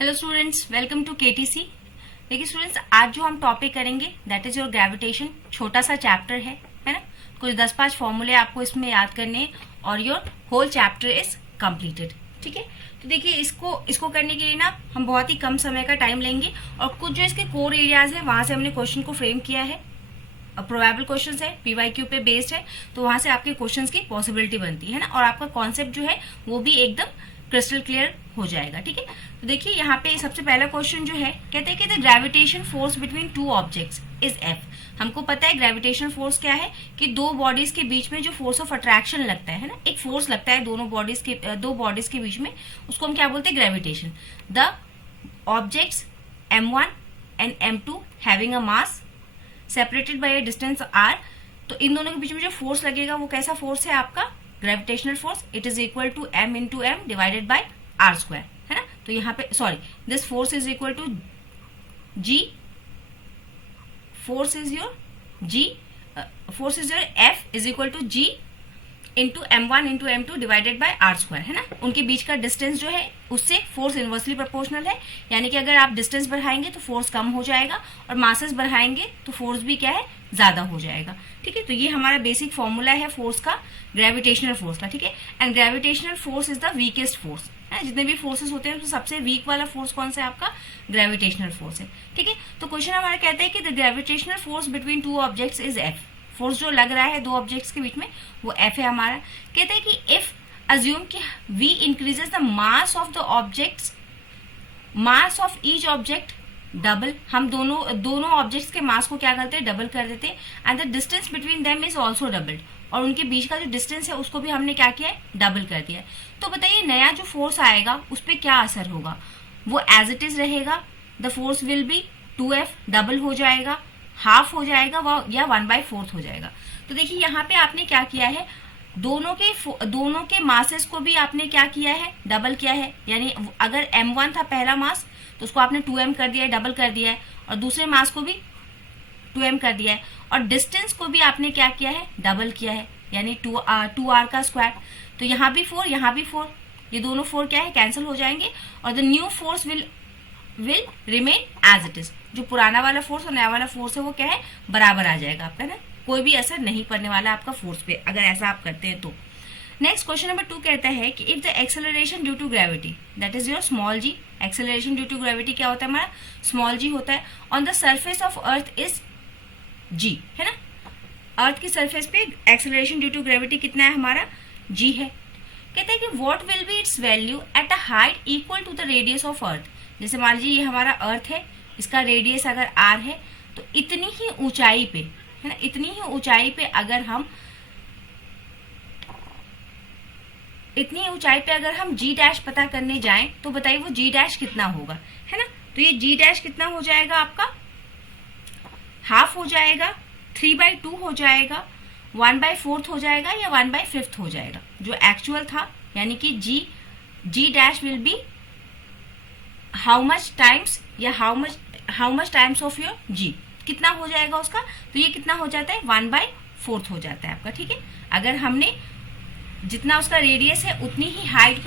Hello students, welcome to KTC. देखिए students, आज जो हम टॉपिक करेंगे दैट इज योर ग्रेविटेशन। छोटा सा चैप्टर है ना। कुछ 10-5 फॉर्मूले आपको इसमें याद करने हैं और your whole chapter is completed. ठीक है, तो देखिए इसको करने के लिए ना हम बहुत ही कम समय का टाइम लेंगे और कुछ जो इसके कोर एरियाज हैं वहां से हमने क्वेश्चन को फ्रेम किया है। प्रोबेबल क्वेश्चंस है, पीवाईक्यू पे बेस्ड है, तो वहां से आपके क्वेश्चंस की पॉसिबिलिटी बनती है ना, और आपका कॉन्सेप्ट जो है वो भी एकदम क्रिस्टल क्लियर हो जाएगा। ठीक है, तो देखिए यहाँ पे सबसे पहला क्वेश्चन जो है, कहते हैं कि the gravitation force between two objects is F. हमको पता है ग्रेविटेशन फोर्स क्या है, कि दो बॉडीज के बीच में जो फोर्स ऑफ अट्रैक्शन लगता है ना, एक फोर्स लगता है दो बॉडीज के बीच में, उसको हम क्या बोलते हैं, gravitation. The objects m1 and m2 having a mass separated by a distance r, तो इन दोनों के बीच में जो फोर्स लगेगा वो कैसा फोर्स है आपका, gravitational force. It is equal to m into M divided by R square, है ना। तो यहाँ पे sorry, this force is equal to g, force is your f is equal to g into m1 into m2 divided by R square, है ना। उनके बीच का distance जो है उससे फोर्स इनवर्सली प्रोपोर्शनल है, यानी कि अगर आप डिस्टेंस बढ़ाएंगे तो फोर्स कम हो जाएगा और मासेस बढ़ाएंगे तो फोर्स भी क्या है, ज्यादा हो जाएगा। ठीक है, तो ये हमारा बेसिक फॉर्मूला है फोर्स का, ग्रेविटेशनल फोर्स का। ठीक है, and gravitational force is the weakest force है। जितने भी फोर्सेस होते हैं तो सबसे वीक वाला फोर्स कौन सा है आपका, ग्रेविटेशनल फोर्स है। ठीक है, तो क्वेश्चन हमारा कहता है कि the gravitational force between two objects is F. Force जो लग रहा है दो ऑब्जेक्ट्स के बीच में वो एफ है हमारा। कहते हैं कि इफ अज्यूम कि we increases the mass of the objects, mass of each object double, हम दोनों ऑब्जेक्ट्स के मास को क्या करते हैं, डबल कर देते हैं, and the distance between them is also doubled, और उनके बीच का जो डिस्टेंस है उसको भी हमने क्या किया है, डबल कर दिया है। तो बताइए नया जो फोर्स आएगा उस पर क्या असर होगा, वो एज इट इज रहेगा, the force will be 2f, double हो जाएगा, हाफ हो जाएगा या 1/4 हो जाएगा। तो देखिए यहाँ पे आपने क्या किया है, दोनों के मासेस को भी आपने क्या किया है, डबल किया है। यानी अगर m1 था पहला मास तो उसको आपने 2m कर दिया है, डबल कर दिया है, और दूसरे मास को भी 2m कर दिया है, और डिस्टेंस को भी आपने क्या किया है, डबल किया है, यानी 2r का स्क्वायर। तो यहाँ भी 4, यहाँ भी 4, ये दोनों 4 क्या है, कैंसिल हो जाएंगे, और the new force will remain as it is. जो पुराना वाला फोर्स और नया वाला फोर्स है वो क्या है, बराबर आ जाएगा आपका ना, कोई भी असर नहीं पड़ने वाला आपका फोर्स पे अगर ऐसा आप करते हैं तो। नेक्स्ट क्वेश्चन नंबर 2 कहता है कि if the acceleration due to gravity that is your small g, acceleration due to gravity क्या होता है हमारा, स्मॉल जी होता है, on the surface of earth is g, है ना। अर्थ की सरफेस पे एक्सेलरेशन ड्यू टू ग्रेविटी कितना है हमारा, जी है। कहते हैं कि what will be its value at a height equal to the radius of earth. जैसे मान लीजिए ये हमारा अर्थ है, इसका रेडियस अगर r है, तो इतनी ही ऊंचाई पे, है ना, इतनी ही ऊंचाई पे अगर हम g डैश पता करने जाएं तो बताइए वो g डैश कितना होगा, है ना। तो ये g डैश कितना हो जाएगा आपका, हाफ हो जाएगा, 3/2 हो जाएगा, 1/4 हो जाएगा, या 1/5 हो जाएगा जो एक्चुअल था। यानी कि g dash will be how much times, या how much times of your g, कितना हो जाएगा उसका, तो ये कितना हो जाता है, 1/4 हो जाता है आपका। ठीक है, अगर हमने जितना उसका रेडियस है उतनी ही हाइट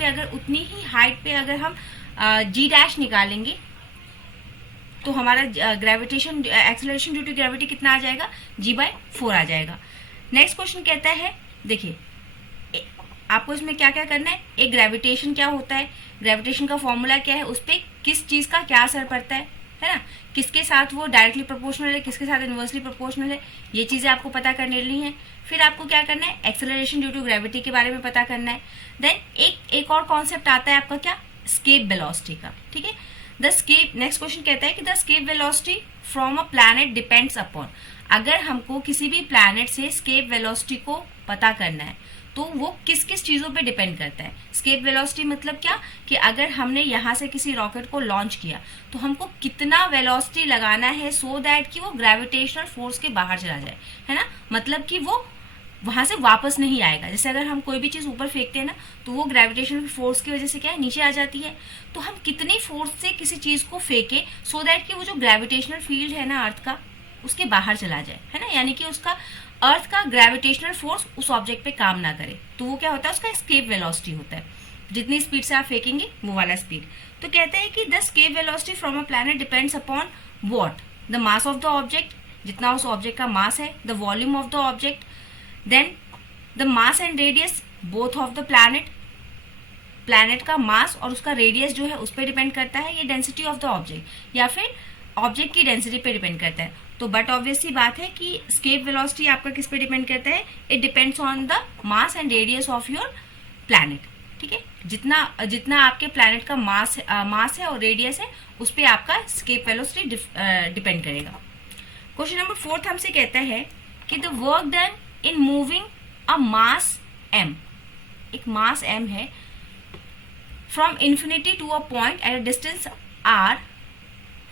पे अगर हम g डैश निकालेंगे तो हमारा gravitation acceleration due to gravity कितना आ जाएगा, g/4 आ जाएगा। नेक्स्ट क्वेश्चन कहता है, देखिए आपको इसमें क्या क्या करना है, एक ग्रेविटेशन क्या होता है, ग्रेविटेशन का फॉर्मूला क्या है, उस पर किस चीज का क्या असर पड़ता है ना, किसके साथ वो डायरेक्टली प्रोपोर्शनल है, किसके साथ इनवर्सली प्रोपोर्शनल है, ये चीजें आपको पता करने ली है। फिर आपको क्या करना है, एक्सेलरेशन ड्यू टू ग्रेविटी के बारे में पता करना है। देन एक और कॉन्सेप्ट आता है आपका क्या, स्केप वेलोसिटी का। ठीक है, नेक्स्ट क्वेश्चन कहता है कि the escape velocity from a planet depends upon. अगर हमको किसी भी प्लैनेट से स्केप वेलोसिटी को पता करना है तो वो किस किस चीजों पे डिपेंड करता है। स्केप वेलोसिटी मतलब क्या, कि अगर हमने यहाँ से किसी रॉकेट को लॉन्च किया तो हमको कितना वेलोसिटी लगाना है सो दैट कि वो ग्रेविटेशनल फोर्स के बाहर चला जाए, है ना, मतलब कि वो वहां से वापस नहीं आएगा। जैसे अगर हम कोई भी चीज ऊपर फेंकते हैं ना तो वो ग्रेविटेशनल फोर्स की वजह से क्या है, नीचे आ जाती है। तो हम कितनी फोर्स से किसी चीज को फेंके सो दैट कि वो जो ग्रेविटेशनल फील्ड है ना अर्थ का, उसके बाहर चला जाए, है ना, यानी कि उसका अर्थ का ग्रेविटेशनल फोर्स उस ऑब्जेक्ट पे काम ना करे, तो वो क्या होता है, उसका एस्केप वेलोसिटी होता है। जितनी स्पीड से आप फेंकेंगे वो वाला स्पीड। तो कहते हैं कि the escape velocity from a planet depends upon what, the mass of the object, जितना उस ऑब्जेक्ट का मास है, the volume of the object, then the mass and radius both of the planet, planet का mass और उसका radius जो है उस पर डिपेंड करता है, ये डेंसिटी ऑफ द ऑब्जेक्ट या फिर ऑब्जेक्ट की डेंसिटी पे डिपेंड करता है। तो बट ऑब्वियसली बात है कि एस्केप वेलोसिटी आपका किस पे डिपेंड करता है, it depends on the mass and radius of your planet. ठीक है, जितना आपके प्लैनेट का मास है और रेडियस है उस पर आपका एस्केप वेलोसिटी डिपेंड करेगा। क्वेश्चन नंबर 4 हमसे कहता है कि the work done in moving a mass m, एक मास m है, from infinity to a point at a distance r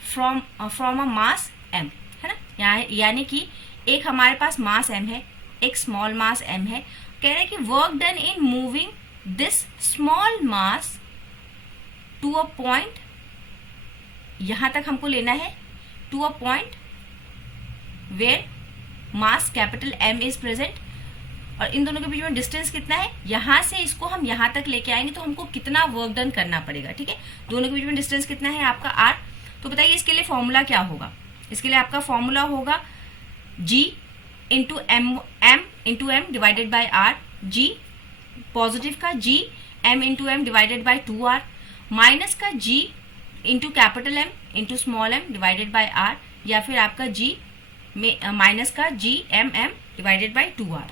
from a mass m, है ना। यानी कि एक हमारे पास मास m है, एक स्मॉल मास m है, कह रहे हैं कि work done in moving this small mass to a point, यहां तक हमको लेना है, to a point where mass capital M is present, और इन दोनों के बीच में डिस्टेंस कितना है, यहां से इसको हम यहां तक लेके आएंगे तो हमको कितना वर्क डन करना पड़ेगा। ठीक है, दोनों के बीच में डिस्टेंस कितना है आपका r। तो बताइए इसके लिए फॉर्मूला क्या होगा। इसके लिए आपका फॉर्मूला होगा G into m divided by r, G positive का G m into M divided by 2r, minus का G into capital M into small m divided by r, या फिर आपका G में माइनस का G m divided by 2r।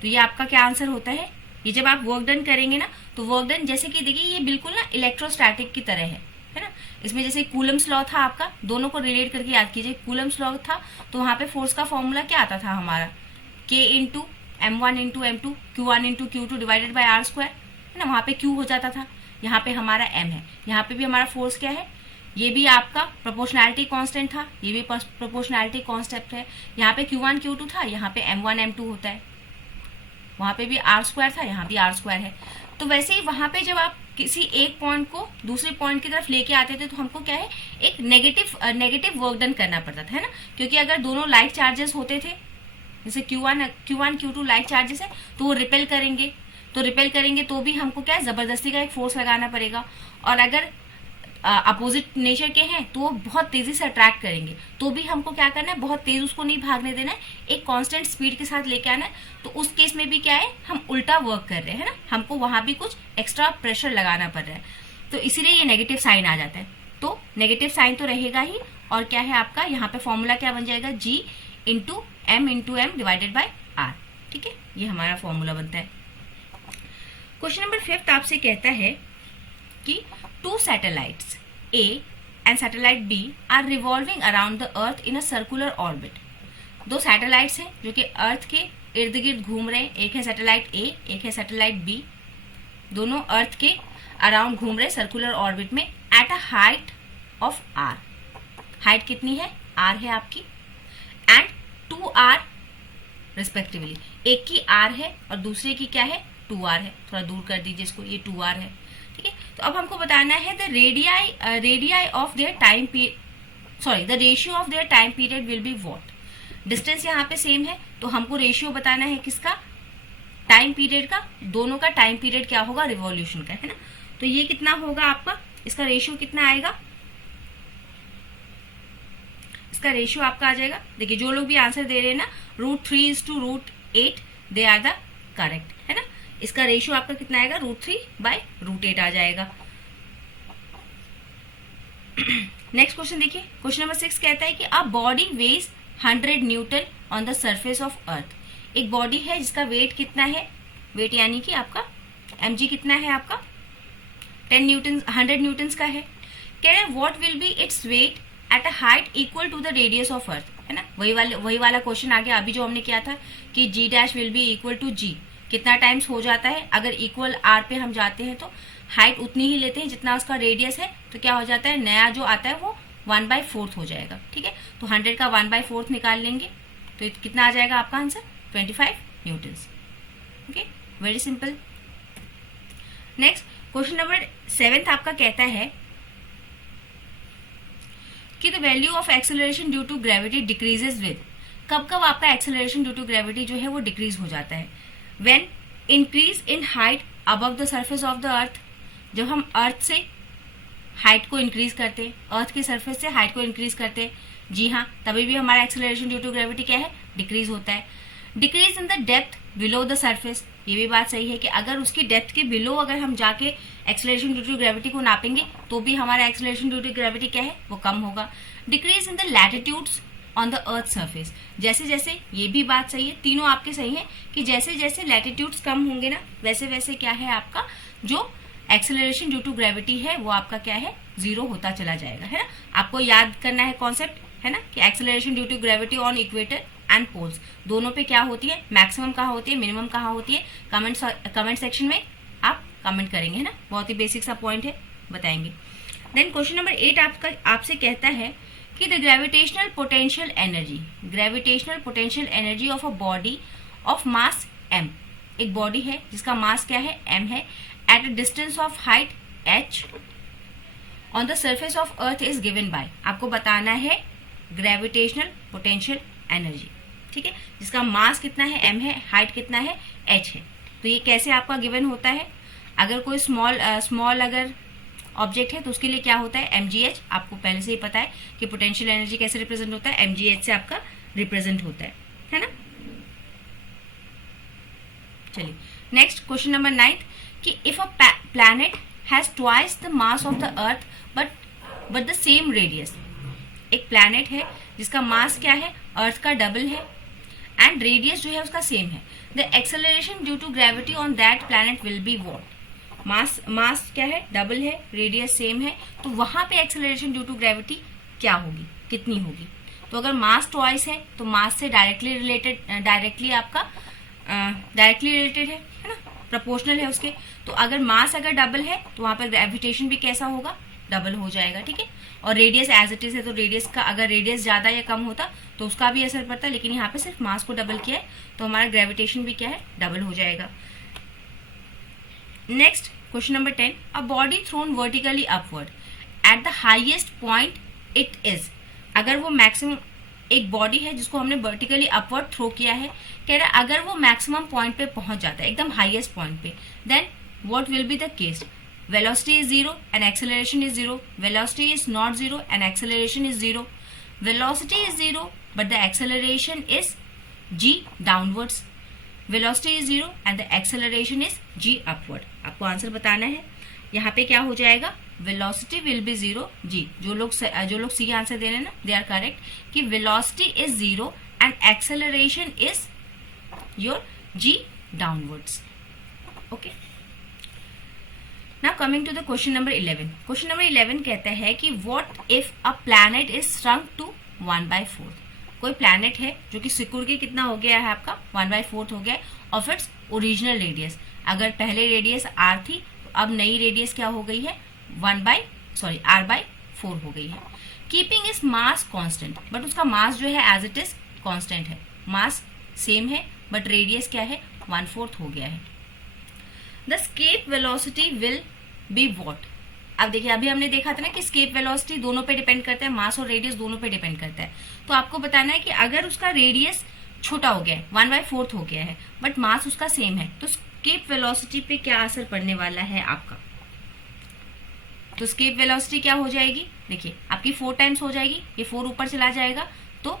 तो ये आपका क्या आंसर होता है। ये जब आप वर्क डन करेंगे ना, तो वर्क डन जैसे कि देखिए ये बिल्कुल ना इलेक्ट्रोस्टैटिक की तरह है ना। इसमें जैसे कूलम्स लॉ था आपका, दोनों को रिलेट करके याद कीजिए। कूलम्स लॉ था तो वहां पे फोर्स का फॉर्मूला क्या आता था हमारा, K into m1 into m2 q1 into q2 divided by r square, है ना। वहां पे q हो जाता था, यहाँ पे हमारा m है, यहाँ पे भी हमारा फोर्स क्या है, ये भी आपका प्रोपोर्शनैलिटी कांस्टेंट था, ये भी प्रोपोर्शनैलिटी कांस्टेंट है। यहाँ पे q1 q2 था, यहाँ पे m1 m2 होता है, वहां पे भी r स्क्वायर था, यहाँ भी r स्क्वायर है। तो वैसे ही वहां पे जब आप किसी एक पॉइंट को दूसरे पॉइंट की तरफ लेके आते थे तो हमको क्या है, एक नेगेटिव वर्क डन करना पड़ता था, है ना। क्योंकि अगर दोनों लाइक चार्जेस होते थे, जैसे Q1 Q2 लाइक चार्जेस है, तो वो रिपेल करेंगे तो भी हमको क्या है, जबरदस्ती का एक फोर्स लगाना पड़ेगा। और अगर अपोजिट नेचर के हैं तो वो बहुत तेजी से अट्रैक्ट करेंगे, तो भी हमको क्या करना है, बहुत तेज उसको नहीं भागने देना है, एक कांस्टेंट स्पीड के साथ लेके आना है। तो उस केस में भी क्या है, हम उल्टा वर्क कर रहे हैं, है ना, हमको वहां भी कुछ एक्स्ट्रा प्रेशर लगाना पड़ रहा है। तो इसीलिए ये नेगेटिव साइन आ जाता है। तो नेगेटिव साइन तो रहेगा ही, और क्या है आपका यहाँ पे फॉर्मूला क्या बन जाएगा, G into m divided by r। ठीक है, ये हमारा फॉर्मूला बनता है। क्वेश्चन नंबर 5 आपसे कहता है कि 2 satellites A and satellite B are revolving around the earth in a circular orbit। 2 satellites हैं जो कि अर्थ के इर्द गिर्द घूम रहे हैं, एक है सैटेलाइट A, एक है सैटेलाइट B, दोनों अर्थ के अराउंड घूम रहे सर्कुलर ऑर्बिट में eight a height of r। Height कितनी है, r है आपकी, एंड 2r रिस्पेक्टिवली, एक की r है और दूसरे की क्या है, 2r है। थोड़ा दूर कर दीजिए इसको, ये 2r है। ठीक है, तो अब हमको बताना है the radii of their time the ratio of their time period will be what. Distance यहाँ पे सेम है, तो हमको रेशियो बताना है किसका, टाइम पीरियड का। दोनों का टाइम पीरियड क्या होगा, रिवॉल्यूशन का, है ना। तो ये कितना होगा आपका, इसका रेशियो कितना आएगा, इसका रेशियो आपका आ जाएगा, देखिए जो लोग भी आंसर दे रहे हैं ना, √3:8 दे आर द करेक्ट, है ना। इसका रेशियो आपका कितना आएगा, √3/√8 आ जाएगा। नेक्स्ट क्वेश्चन देखिए, क्वेश्चन नंबर 6 कहता है कि a body weighs 100 newton on the surface of earth. एक बॉडी है जिसका वेट कितना है, वेट यानी कि आपका mg कितना है आपका, 100 न्यूटन का है। कह रहे हैं what will be its weight at a height equal to the radius of earth, है ना। वही वाला क्वेश्चन आ गया अभी जो हमने किया था कि g' will be equal to g, कितना टाइम्स हो जाता है, अगर इक्वल r पे हम जाते हैं तो हाइट उतनी ही लेते हैं जितना उसका रेडियस है, तो क्या हो जाता है, नया जो आता है वो 1/4 हो जाएगा। ठीक है, तो 100 का 1/4 निकाल लेंगे तो कितना आ जाएगा आपका answer, 25 newtons. Okay, very simple. Next question number 7 आपका कहता है कि the value of acceleration due to gravity decreases with. कब कब आपका एक्सेलरेशन ड्यू टू ग्रेविटी जो है वो डिक्रीज हो जाता है, when increase in height above the surface of the earth. जब हम अर्थ से हाइट को इंक्रीज करते, अर्थ के सरफेस से हाइट को इंक्रीज करते, जी हाँ, तभी भी हमारा एक्सेलरेशन ड्यू टू ग्रेविटी क्या है, डिक्रीज होता है। Decrease in the depth below the surface, ये भी बात सही है कि अगर उसकी डेप्थ के बिलो अगर हम जाके एक्सेलरेशन ड्यू टू ग्रेविटी को नापेंगे तो भी हमारा एक्सेलरेशन ड्यू टू ग्रेविटी क्या है, वो कम होगा। Decrease in the latitudes on the earth surface, जैसे जैसे, ये भी बात सही है, तीनों आपके सही है कि जैसे जैसे लैटिट्यूड्स कम होंगे ना, वैसे वैसे क्या है आपका जो एक्सेलरेशन ड्यू टू ग्रेविटी है वो आपका क्या है, जीरो होता चला जाएगा, है ना। आपको याद करना है कॉन्सेप्ट, है ना, कि acceleration due to gravity on equator and poles दोनों पे क्या होती है, मैक्सिमम कहाँ होती है, मिनिमम कहाँ होती है, कमेंट सेक्शन में आप कमेंट करेंगे, है ना, बहुत ही बेसिक सा पॉइंट है, बताएंगे। देन क्वेश्चन नंबर 8 आपसे कहता है कि the gravitational potential energy of a body of mass m, एक बॉडी है जिसका मास क्या है, m है, eight a distance of height h on the surface of earth is given by, आपको बताना है ग्रेविटेशनल पोटेंशियल एनर्जी, ठीक है, जिसका मास कितना है, m है, हाइट कितना है, h है। तो ये कैसे आपका गिवन होता है, अगर कोई स्मॉल अगर ऑब्जेक्ट है तो उसके लिए क्या होता है, mgh, आपको पहले से ही पता है कि पोटेंशियल एनर्जी कैसे रिप्रेजेंट होता है, mgh से आपका रिप्रेजेंट होता है ना। चलिए नेक्स्ट क्वेश्चन नंबर 9 कि if a planet has twice the mass of the earth but the same radius, एक प्लैनेट है जिसका मास क्या है, अर्थ का डबल है एंड रेडियस जो है उसका सेम है, the acceleration due to gravity on that planet will be what, mass क्या है, डबल है, रेडियस सेम है, तो वहां पे एक्सेलरेशन ड्यू टू ग्रेविटी क्या होगी, कितनी होगी। तो अगर मास ट्वाइस है तो मास से डायरेक्टली रिलेटेड है ना, प्रोपोर्शनल है उसके। तो अगर मास अगर डबल है तो वहां पर ग्रेविटेशन भी कैसा होगा, डबल हो जाएगा, ठीक है। और रेडियस एज इट इज है तो रेडियस का अगर रेडियस ज्यादा या कम होता तो उसका भी असर पड़ता, लेकिन यहाँ पे सिर्फ मास को डबल किया है तो हमारा ग्रेविटेशन भी क्या है, डबल हो जाएगा। Next question number 10, a body thrown vertically upward at the highest point it is, अगर वो मैक्सिमम, एक बॉडी है जिसको हमने वर्टिकली अपवर्ड थ्रो किया है, कह रहा है अगर वो मैक्सिमम पॉइंट पे पहुंच जाता है, एकदम हाईएस्ट पॉइंट पे, then what will be the case, velocity is 0 and acceleration is 0, velocity is not 0 and acceleration is 0, velocity is 0 but the acceleration is g downwards, velocity is 0 and the acceleration is g upward। आपको answer बताना है, यहाँ पे क्या हो जाएगा, velocity will be 0 g, जो लोग सी आंसर दे रहे हैं ना, they are correct कि velocity is 0 and acceleration is your g downwards, okay। Now coming to the question number 11. Question number 11 कहता है कि what if a planet is shrunk to 1/4? कोई planet है जो कि सिकुड़ के कितना हो गया है आपका 1/4 हो गया है of its original radius। अगर पहले रेडियस r थी तो अब नई रेडियस क्या हो गई है, r/4 हो गई है। Keeping is mass constant, but उसका मास जो है एज इट इज कांस्टेंट है, मास सेम है बट रेडियस क्या है 1/4 हो गया है। The escape velocity will be what, अब देखिए अभी हमने देखा था ना कि स्केप वेलोसिटी दोनों पे डिपेंड करता है, मास और रेडियस दोनों पे डिपेंड करता है। तो आपको बताना है कि अगर उसका रेडियस छोटा हो गया है 1/4 हो गया है बट मास उसका सेम है, तो स्केप वेलोसिटी पे क्या असर पड़ने वाला है आपका। तो स्केप वेलोसिटी क्या हो जाएगी, देखिए आपकी 4 टाइम्स हो जाएगी, ये 4 ऊपर चला जाएगा तो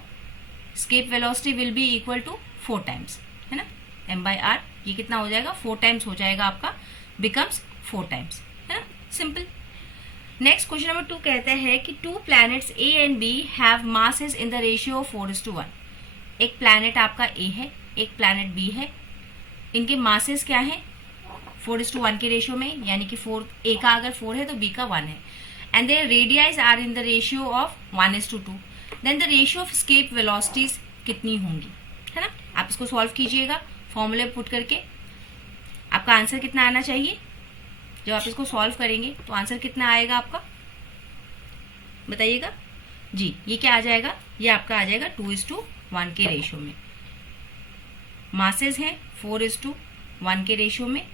escape velocity will be equal to 4 times, है ना, m/r, ये कितना हो जाएगा 4 टाइम्स हो जाएगा आपका, बिकम्स 4 टाइम्स, है ना, सिंपल। नेक्स्ट क्वेश्चन नंबर 2 कहता है कि 2 planets A and B have masses in the ratio of 4:1। एक प्लैनेट आपका A है, एक प्लैनेट B है, इनके मासेस क्या है 4:1 के रेशियो में, यानी कि A का अगर 4 है तो B का 1 है, and their radii are in the ratio of 1:2। Then the ratio of escape velocities कितनी होंगी, है ना। आप इसको सॉल्व कीजिएगा फॉर्मूले पुट करके, आपका आंसर कितना आना चाहिए, जब आप इसको सॉल्व करेंगे तो आंसर कितना आएगा आपका, बताइएगा जी। ये क्या आ जाएगा, ये आपका आ जाएगा 2:1 के रेशियो में, मासेस हैं 4:1 के रेशियो में,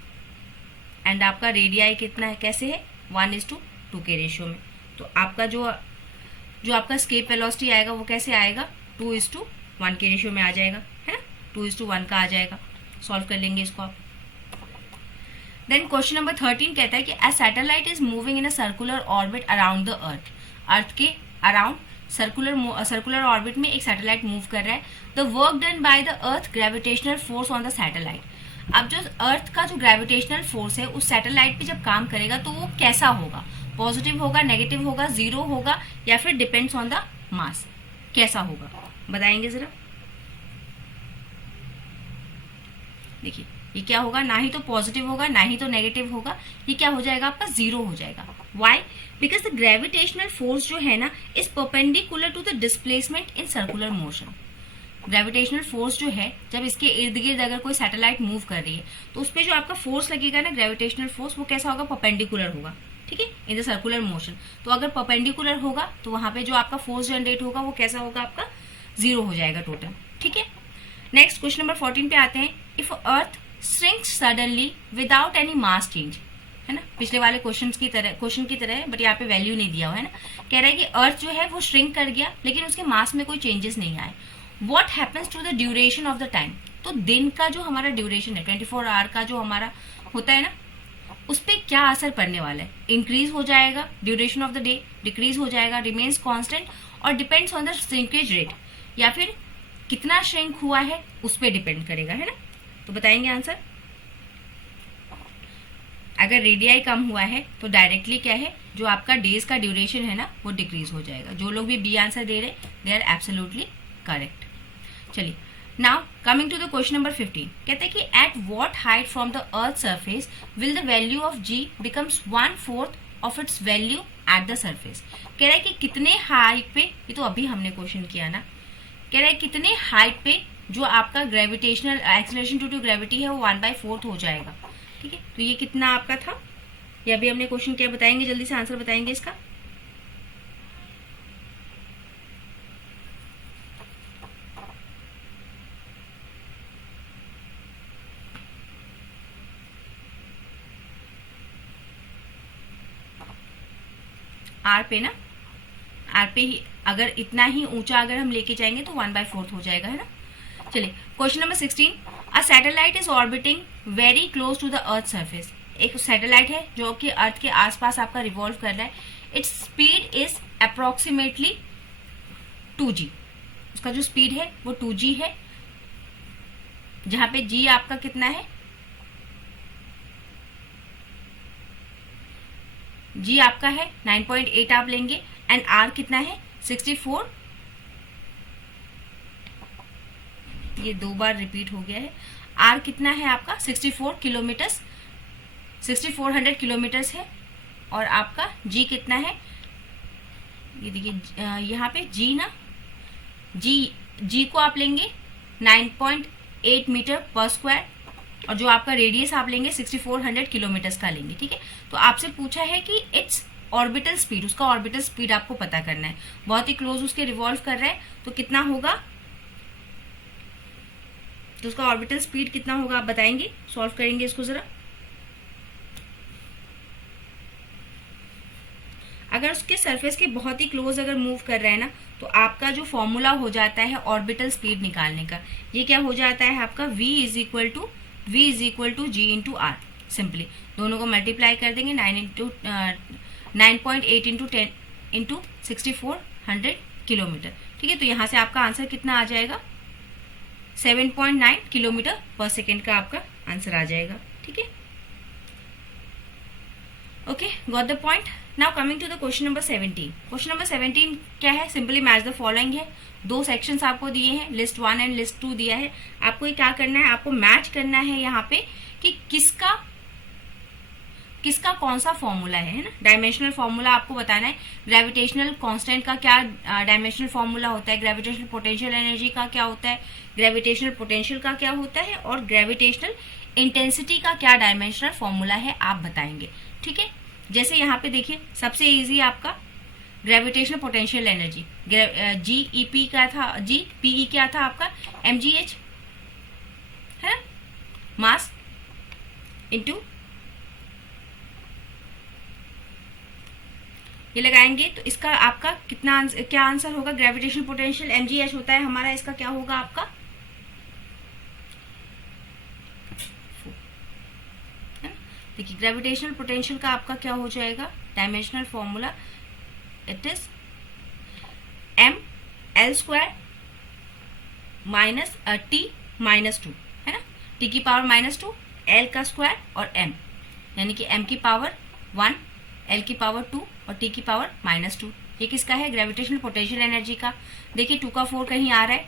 एंड आपका रेडियाई कितना है, कैसे है 1:2 के रेशियो में। तो आपका जो आपका स्केप वेलोसिटी आएगा वो कैसे आएगा, 2:1 के रेशियो में आ जाएगा, है ना, 2:1 का आ जाएगा। सॉल्व कर लेंगे इसको आप। देन क्वेश्चन नंबर 13 कहता है कि a satellite is moving in a circular orbit around the earth. Earth के अराउंड सर्कुलर ऑर्बिट में एक सैटेलाइट मूव कर रहा है। The work done by the earth gravitational force on the satellite. अब जो अर्थ का जो ग्रेविटेशनल फोर्स है उस सैटेलाइट पे जब काम करेगा तो वो कैसा होगा, पॉजिटिव होगा, नेगेटिव होगा, जीरो होगा, या फिर डिपेंड्स ऑन द मास, कैसा होगा बताएंगे जरा। देखिए ये क्या होगा, ना ही तो पॉजिटिव होगा ना ही तो नेगेटिव होगा, ये क्या हो जाएगा आपका, जीरो हो जाएगा। Why? Because the gravitational force जो है ना is perpendicular to the displacement in circular motion. Gravitational force जो है, जब इसके इर्द गिर्द अगर कोई सैटेलाइट मूव कर रही है तो उस पर जो आपका फोर्स लगेगा ना, ग्रेविटेशनल फोर्स, वो कैसा होगा, परपेंडिकुलर होगा, ठीक है, इन द सर्कुलर मोशन। तो अगर परपेंडिकुलर होगा तो वहां पे जो आपका फोर्स जनरेट होगा वो कैसा होगा, आपका जीरो हो जाएगा टोटल, ठीक है। नेक्स्ट क्वेश्चन नंबर 14 पे आते हैं। If earth shrinks suddenly without any mass change, है ना, पिछले वाले क्वेश्चन की तरह है, बट यहाँ पे वैल्यू नहीं दिया हुआ है ना। कह रहा है कि अर्थ जो है वो श्रिंक कर गया लेकिन उसके मास में कोई चेंजेस नहीं आए। What happens to the duration of the time? तो दिन का जो हमारा ड्यूरेशन है, 24 आवर का जो हमारा होता है ना, उस पर क्या असर पड़ने वाला है? इंक्रीज हो जाएगा duration of the day, decrease हो जाएगा, रिमेन्स कांस्टेंट, और depends on the shrinkage rate, या फिर कितना श्रिंक हुआ है उस पर डिपेंड करेगा, है ना। तो बताएंगे आंसर। अगर रेडियाई कम हुआ है तो डायरेक्टली क्या है, जो आपका डेज का ड्यूरेशन है ना वो डिक्रीज हो जाएगा। जो लोग भी बी आंसर दे रहे दे आर एब्सोल्युटली करेक्ट। चलिए now coming to the question number 15, कहते हैं कि at what height from the earth surface will the value of g becomes 1/4 of its value at the surface. कह रहा है कि कितने हाइट पे, ये तो अभी हमने क्वेश्चन किया ना, कह रहा है कितने हाइट पे जो आपका gravitational acceleration due to gravity है वो 1/4 हो जाएगा, ठीक है। तो ये कितना आपका था, ये अभी हमने क्वेश्चन किया, बताएंगे जल्दी से आंसर बताएंगे इसका। आर पे ना, आर पे ही अगर इतना ही ऊंचा अगर हम लेके जाएंगे तो 1/4 हो जाएगा, है ना। चलिए question number 16, a satellite is orbiting very close to the earth surface. एक सैटेलाइट है जो कि अर्थ के आसपास आपका रिवॉल्व कर रहा है। Its speed is approximately 2g। उसका जो स्पीड है वो 2g है, जहां पे g आपका कितना है, g आपका है 9.8 आप लेंगे, एंड r कितना है 64, ये 2 बार रिपीट हो गया है। r कितना है आपका 64 किलोमीटर्स, 6400 किलोमीटर्स है, और आपका g कितना है, ये देखिए यहाँ पे g ना, g को आप लेंगे 9.8 मीटर पर स्क्वायर, और जो आपका रेडियस आप लेंगे 6400 किलोमीटर्स का लेंगे, ठीक है। तो आपसे पूछा है कि इट्स ऑर्बिटल स्पीड, उसका ऑर्बिटल स्पीड आपको पता करना है। बहुत ही क्लोज उसके रिवॉल्व कर रहा है तो कितना होगा, तो उसका ऑर्बिटल स्पीड कितना होगा आप बताएंगे, सॉल्व करेंगे इसको जरा। अगर उसके सरफेस के बहुत ही क्लोज अगर मूव कर रहा है ना, तो आपका जो फॉर्मूला हो जाता है ऑर्बिटल स्पीड निकालने का, ये क्या हो जाता है आपका v is equal to g into r. Simply दोनों को मल्टीप्लाई कर देंगे, 9.8 इंटू 10 इंटू 6400 किलोमीटर, ठीक है। तो यहाँ से आपका आंसर कितना आ जाएगा, 7.9 किलोमीटर पर सेकेंड का आपका आंसर आ जाएगा, ठीक है। Okay, got the point. Now coming to the question number 17। Question number 17 क्या है, सिंपली मैच द फॉलोइंग है। 2 सेक्शंस आपको दिए हैं, लिस्ट 1 एंड लिस्ट 2 दिया है। आपको ये क्या करना है, आपको मैच करना है यहाँ पे कि किसका कौन सा फॉर्मूला है ना। डायमेंशनल फॉर्मूला आपको बताना है। ग्रेविटेशनल कांस्टेंट का क्या डायमेंशनल फॉर्मूला होता है, ग्रेविटेशनल पोटेंशियल एनर्जी का क्या होता है, ग्रेविटेशनल पोटेंशियल का क्या होता है, और ग्रेविटेशनल इंटेंसिटी का क्या डायमेंशनल फॉर्मूला है आप बताएंगे, ठीक है। जैसे यहाँ पे देखिए सबसे इजी आपका ग्रेविटेशनल पोटेंशियल एनर्जी, GeP क्या था, GPE क्या था आपका, mgh है ना, मास इनटू, ये लगाएंगे तो इसका आपका कितना क्या आंसर होगा, ग्रेविटेशनल पोटेंशियल mgh होता है हमारा, इसका क्या होगा आपका, देखिए ग्रेविटेशनल पोटेंशियल का आपका क्या हो जाएगा, dimensional formula it is ml² minus t minus 2, है ना, t की पावर -2, l का स्क्वायर और m, यानी कि m की पावर 1, l की पावर 2 और t की पावर -2। ये किसका है, ग्रेविटेशनल पोटेंशियल एनर्जी का। देखिए 2 का 4 कहीं आ रहा है,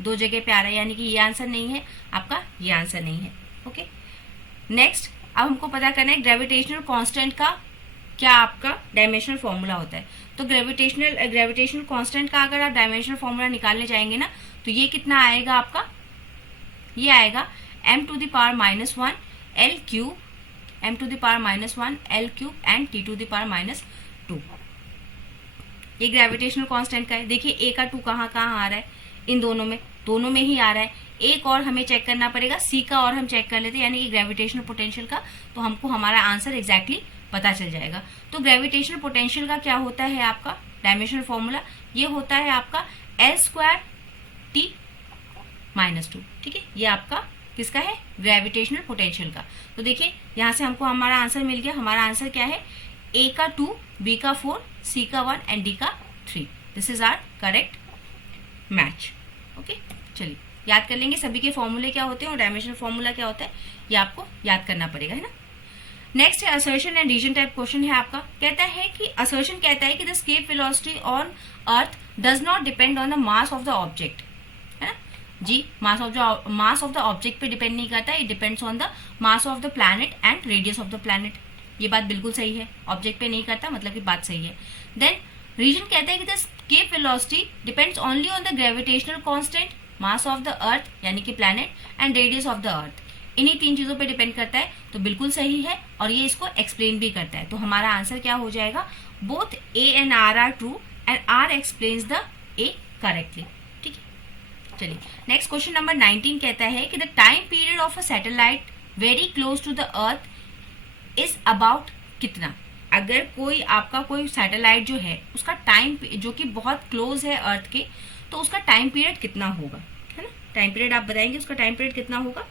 2 जगह पे आ रहा है, यानी कि ये आंसर नहीं है आपका, ये आंसर नहीं है। ओके, नेक्स्ट अब हमको पता करना है ग्रेविटेशनल कांस्टेंट का क्या आपका डायमेंशनल फॉर्मूला होता है। तो ग्रेविटेशनल कांस्टेंट का अगर आप डायमेंशनल फॉर्मूला निकालने जाएंगे ना, तो ये कितना आएगा आपका, ये आएगा m⁻⁻1 L³ m⁻⁻1 L³ and t⁻⁻2। ये ग्रेविटेशनल कांस्टेंट का है। देखिए a का 2 कहाँ आ रहा है, इन दोनों में ही आ रहा है। एक और हमें चेक करना पड़ेगा, c का और हम चेक कर लेते हैं, यानी कि ग्रेविटेशनल पोटेंशियल का, तो हमको हमारा आंसर एग्जैक्टली पता चल जाएगा। तो ग्रेविटेशनल पोटेंशियल का क्या होता है आपका डायमेंशनल फॉर्मूला, ये होता है आपका L² t -2। ठीक है, ये आपका किसका है, ग्रेविटेशनल पोटेंशियल का। तो देखिए यहाँ से हमको हमारा आंसर मिल गया। हमारा आंसर क्या है, a का 2, b का 4, c का 1 एंड d का 3। This is our correct match. Okay, चलिए याद कर लेंगे सभी के फॉर्मूले क्या होते हैं और डायमेंशनल फॉर्मूला क्या होता है, ये आपको याद करना पड़ेगा, है ना। नेक्स्ट है assertion and reason type question है आपका। कहता है कि असर्शन कहता है कि the escape velocity on earth does not depend on the mass of the object, है ना जी। मास ऑफ द ऑब्जेक्ट पे डिपेंड नहीं करता, it depends on the mass of the planet and radius of the planet. ये बात बिल्कुल सही है, ऑब्जेक्ट पे नहीं करता, मतलब कि बात सही है। देन रीजन कहता है कि the escape velocity depends only on the gravitational constant, mass of the earth यानी कि planet and radius of the earth. इन्हीं 3 चीजों पे डिपेंड करता है, तो बिल्कुल सही है और ये इसको एक्सप्लेन भी करता है। तो हमारा आंसर क्या हो जाएगा, both A and R are true and R explains the A correctly. ठीक है, चलिए नेक्स्ट क्वेश्चन नंबर 19 कहता है कि the time period of a satellite very close to the earth is about कितना। अगर कोई आपका कोई सैटेलाइट जो है उसका टाइम जो कि बहुत क्लोज है अर्थ के, तो उसका टाइम पीरियड कितना होगा, है ना। टाइम पीरियड आप बताएंगे, उसका टाइम पीरियड कितना होगा,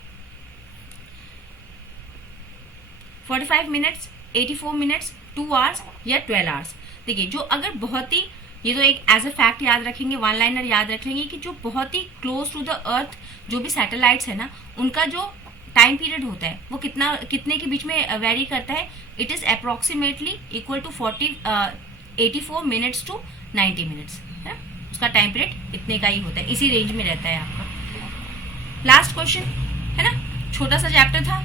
45 मिनट्स, 84 मिनट्स, 2 आवर्स या 12 आवर्स। देखिए जो अगर बहुत ही, ये तो एक एज अ फैक्ट याद रखेंगे, वन लाइनर याद रख लेंगे कि जो बहुत ही क्लोज टू द अर्थ जो भी सैटेलाइट्स है ना, उनका जो टाइम पीरियड होता है वो कितने के बीच में वेरी करता है, it is approximately equal to 84 minutes to 90 minutes, है। उसका टाइम पीरियड इतने का ही होता है, इसी रेंज में रहता है आपका। लास्ट क्वेश्चन है ना, छोटा सा चैप्टर था,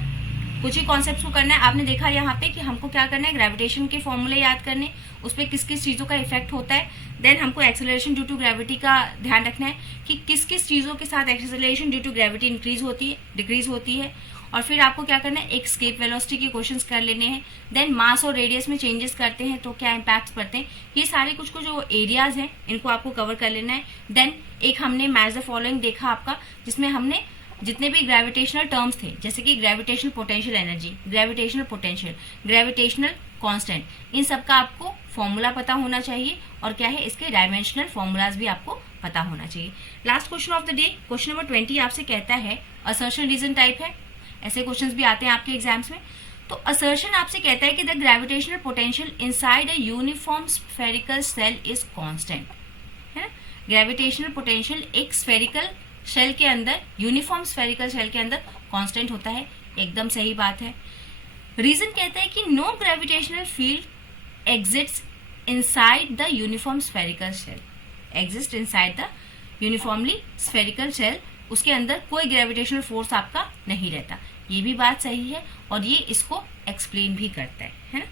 कुछ ही कॉन्सेप्ट्स को करना है। आपने देखा यहाँ पे कि हमको क्या करना है, ग्रेविटेशन के फॉर्मूले याद करने, उस पर किस किस चीजों का इफेक्ट होता है। देन हमको एक्सेलरेशन ड्यू टू ग्रेविटी का ध्यान रखना है कि किस किस चीजों के साथ acceleration due to gravity increase होती है, डिक्रीज होती है। और फिर आपको क्या करना है, एक एस्केप वेलोसिटी के क्वेश्चंस कर लेने हैं। देन मास और रेडियस में चेंजेस करते हैं तो क्या इम्पैक्ट्स पड़ते हैं, ये सारे कुछ जो एरियाज हैं इनको आपको कवर कर लेना है। देन एक हमने मैच द फॉलोइंग देखा आपका, जिसमें हमने जितने भी ग्रेविटेशनल टर्म्स थे, जैसे कि gravitational potential energy, gravitational potential, gravitational constant, इन सब का आपको फॉर्मूला पता होना चाहिए और क्या है, इसके डायमेंशनल फॉर्मूलाज भी आपको पता होना चाहिए। Last question of the day, question number 20 आपसे कहता है, असर्शन रीजन टाइप है, ऐसे क्वेश्चंस भी आते हैं आपके एग्जाम्स में। तो असर्शन आपसे कहता है कि the gravitational potential inside a uniform spherical shell is constant, है ना। ग्रेविटेशनल पोटेंशियल एक स्फेरिकल शेल के अंदर, यूनिफॉर्म स्फेरिकल शेल के अंदर कांस्टेंट होता है, एकदम सही बात है। रीजन कहता है कि no gravitational field exists inside the uniform spherical shell, exist inside the uniformly spherical shell, उसके अंदर कोई ग्रेविटेशनल फोर्स आपका नहीं रहता, ये भी बात सही है और ये इसको एक्सप्लेन भी करता है ना।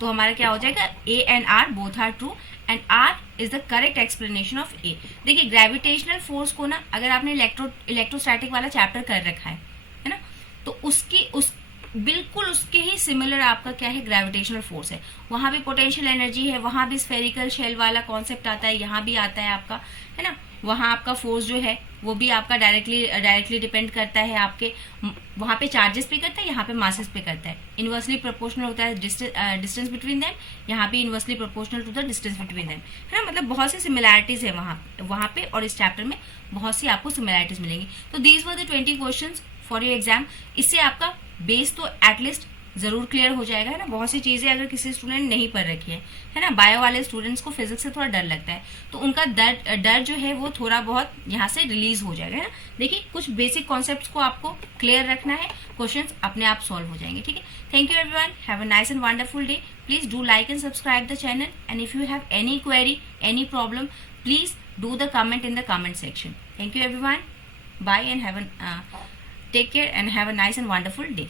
तो हमारा क्या हो जाएगा, A and R both are true and R is the correct explanation of A। देखिए ग्रेविटेशनल फोर्स को ना, अगर आपने इलेक्ट्रोस्टैटिक वाला चैप्टर कर रखा है ना, तो बिल्कुल उसके ही सिमिलर आपका क्या है, ग्रेविटेशनल फोर्स है। वहां भी पोटेंशियल एनर्जी है, वहां भी स्फेरिकल शेल वाला कॉन्सेप्ट आता है, यहाँ भी आता है आपका, है ना। वहां आपका फोर्स जो है वो भी आपका डायरेक्टली डिपेंड करता है आपके, वहां पे चार्जेस पे करता है, यहाँ पे मासेस पे करता है। इनवर्सली प्रोपोर्शनल होता है डिस्टेंस बिटवीन देम, यहाँ पे inversely proportional to the distance between them, है ना। मतलब बहुत सी सिमिलैरिटीज है वहां पे और इस चैप्टर में बहुत सी आपको सिमिलैरिटीज मिलेंगी। तो these were the 20 questions for your exam. इससे आपका बेस तो एटलीस्ट जरूर क्लियर हो जाएगा, है ना। बहुत सी चीजें अगर किसी स्टूडेंट नहीं पढ़ रखी है ना, बायो वाले स्टूडेंट्स को फिजिक्स से थोड़ा डर लगता है, तो उनका डर जो है वो थोड़ा बहुत यहाँ से रिलीज हो जाएगा, है ना। देखिए कुछ बेसिक कॉन्सेप्ट्स को आपको क्लियर रखना है, क्वेश्चंस अपने आप सॉल्व हो जाएंगे, ठीक है। Thank you everyone, have a nice and wonderful day. Please do like and subscribe the channel, and if you have any query, any problem, please do the comment in the comment section. Thank you everyone, bye and have take care and have a nice and wonderful day.